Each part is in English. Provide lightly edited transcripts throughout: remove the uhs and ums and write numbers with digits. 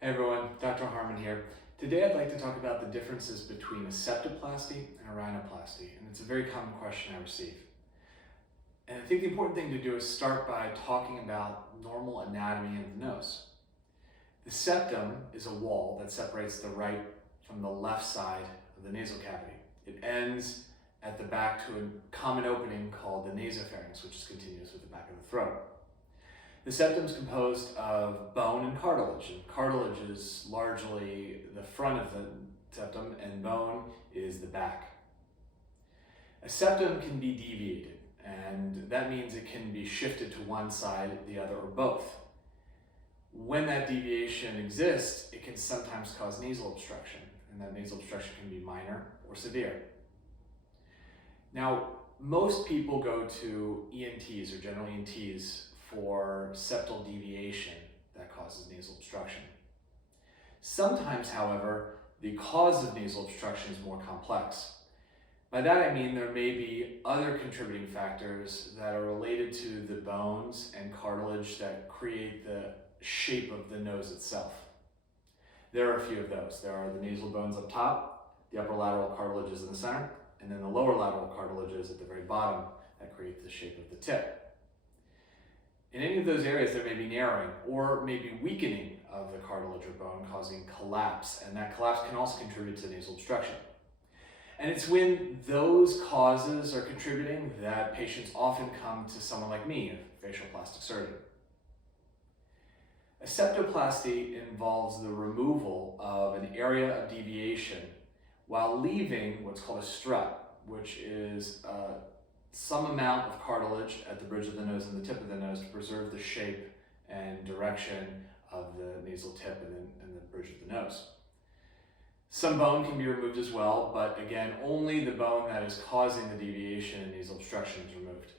Hey everyone, Dr. Harmon here. Today I'd like to talk about the differences between a septoplasty and a rhinoplasty, and it's a very common question I receive. And I think the important thing to do is start by talking about normal anatomy of the nose. The septum is a wall that separates the right from the left side of the nasal cavity. It ends at the back to a common opening called the nasopharynx, which is continuous with the back of the throat. The septum is composed of bone and cartilage, and cartilage is largely the front of the septum, and bone is the back. A septum can be deviated, and that means it can be shifted to one side, the other, or both. When that deviation exists, it can sometimes cause nasal obstruction, and that nasal obstruction can be minor or severe. Now, most people go to ENTs, or general ENTs, for septal deviation that causes nasal obstruction. Sometimes, however, the cause of nasal obstruction is more complex. By that I mean there may be other contributing factors that are related to the bones and cartilage that create the shape of the nose itself. There are a few of those. There are the nasal bones up top, the upper lateral cartilages in the center, and then the lower lateral cartilages at the very bottom that create the shape of the tip. In any of those areas, there may be narrowing or maybe weakening of the cartilage or bone, causing collapse, and that collapse can also contribute to nasal obstruction. And it's when those causes are contributing that patients often come to someone like me, a facial plastic surgeon. A septoplasty involves the removal of an area of deviation while leaving what's called a strut, which is some amount of cartilage at the bridge of the nose and the tip of the nose to preserve the shape and direction of the nasal tip and the bridge of the nose. Some bone can be removed as well, but again, only the bone that is causing the deviation and nasal obstruction is removed.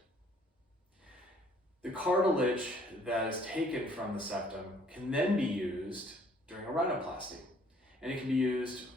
The cartilage that is taken from the septum can then be used during a rhinoplasty, and it can be used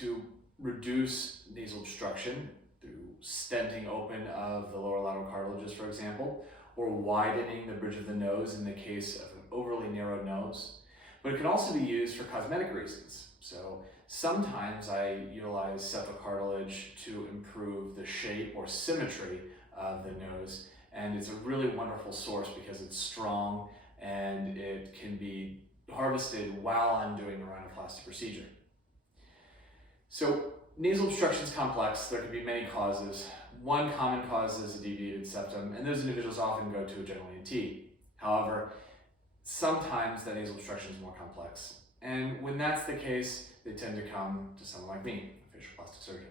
to reduce nasal obstruction through stenting open of the lower lateral cartilages, for example, or widening the bridge of the nose in the case of an overly narrow nose. But it can also be used for cosmetic reasons. So sometimes I utilize septal cartilage to improve the shape or symmetry of the nose, and it's a really wonderful source because it's strong and it can be harvested while I'm doing a rhinoplasty procedure. So nasal obstruction is complex. There can be many causes. One common cause is a deviated septum, and those individuals often go to a general ENT. However, sometimes that nasal obstruction is more complex. And when that's the case, they tend to come to someone like me, a facial plastic surgeon.